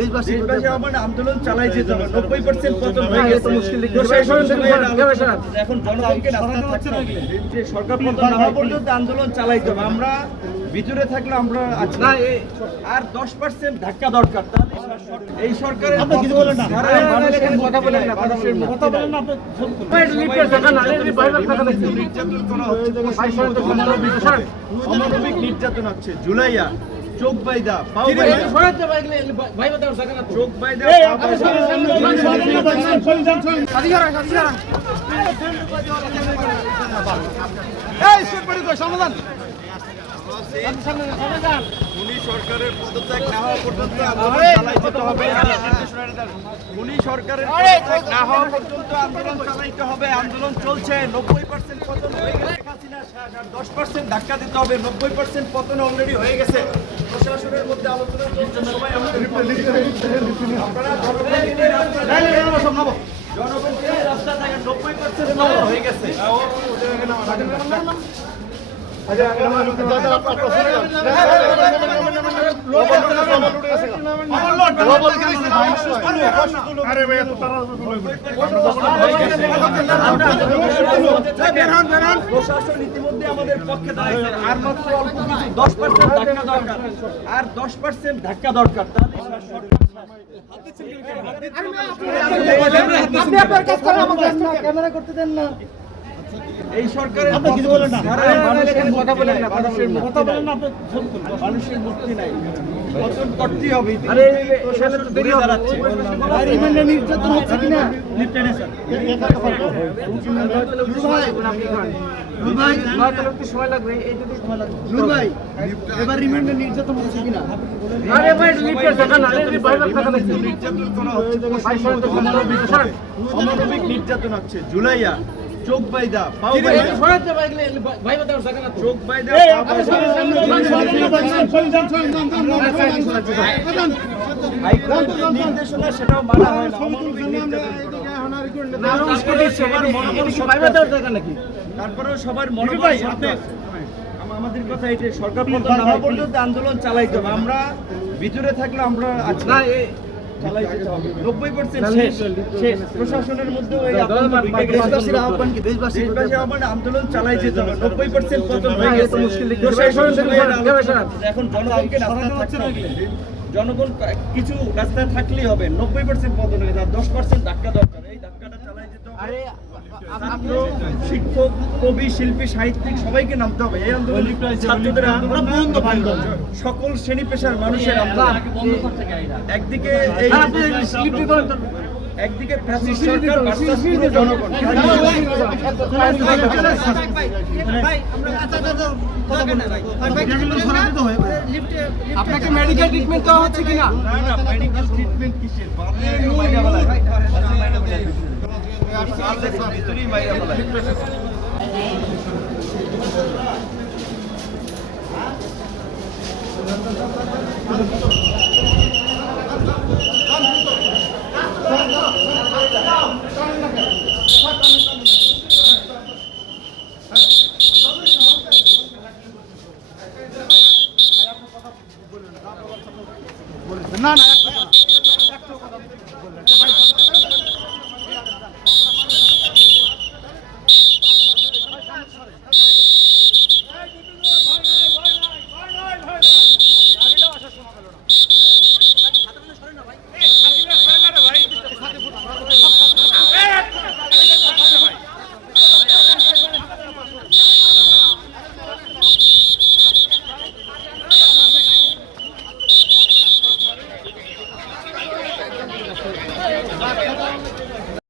দেশবাসী আমার আন্দোলন চালাই যেতে হবে। 90% পতন হয়ে গেছে। এখন জনগণকে রাস্তায় থাকতে হবে। যে সরকার পতন না হওয়া পর্যন্ত আন্দোলন চালাইতে হবে। আমরা ভিতরে থাকলে আমরা আছি না, আর 10% ধাক্কা দরকার। তাহলে এই সরকারের কিছু বলেন না, কথা বলেন না, কথা বলেন না, অমানবিক নির্যাতন হচ্ছে। জুলাইয়া চোখ বাইদা পাও বাইদা চোখ বাইদা সমাধান। খুনি সরকারের পদত্যাগ না হওয়া পর্যন্ত আন্দোলন চালাইতে হবে। খুনি সরকারের পদত্যাগ না হওয়া পর্যন্ত আন্দোলন চালাইতে হবে। আন্দোলন চলছে। 90% পতন হয়ে গেছে, 10% ধাক্কা দিতে হবে। 90% পতন অলরেডি হয়ে গেছে। প্রশাসনের মধ্যে আলোচনা চলছে। সবাই আমাদের আপনারা জনগণকে রাস্তা থাকেন। 90% পতন হয়ে গেছে। প্রশাসন ইতিমধ্যে আমাদের পক্ষে দাঁড়াইছে। আর মাত্র অল্প কিছু 10% ধাক্কা দরকার, আর 10% ধাক্কা দরকার। ক্যামেরা করতে দেন না। এই সরকারের কিছু বলেন না, কথা বলেন না, কথা বলেন না, মানুষের মুক্তি নাই। পতন করতেই হবে। নির্যাতন হচ্ছে কিনা এবার রিমান্ডে নির্যাতন হচ্ছে কিনা? অমানবিক নির্যাতন হচ্ছে। জুলাইয়া চোখ বাইদা পাও বাইদা চোখ বাইদা নির্দেশনা সেটাও মানা হয় না। তারপরেও সবার মনোভাব আমাদের কথা এটা সরকার পতন না হওয়া পর্যন্ত আন্দোলন চালাইতে হবে। আমরা ভিতরে থাকলে আমরা আছি না, 90% শেষ। প্রশাসনের মধ্যে আন্দোলন চালাই যেতে হবে। 90% পতন হয়ে গেছে। এখন জনগণকে রাস্তায় থাকতে হবে। জনগণ কিছু রাস্তায় থাকলেই হবে। 90% পতন হয়ে গেছে, 10% ধাক্কা দরকার। এই ধাক্কাটা চালাই যেতে হবে। শিক্ষক, কবি, শিল্পী, সাহিত্যিক সবাইকে নামতে হবে। এই আন্দোলন ছাত্রদের আন্দোলন, সকল শ্রেণী পেশার মানুষের আন্দোলন। একদিকে একদিকে ফ্যাসিস্ট সরকার ভার্সাস পুরো জনগণ। আপনাকে মেডিকেল ট্রিটমেন্ট দেওয়া হচ্ছে কিনা? না, মেডিকেল ট্রিটমেন্ট কিসের? ভিতরেই মাইরা বলায়। না না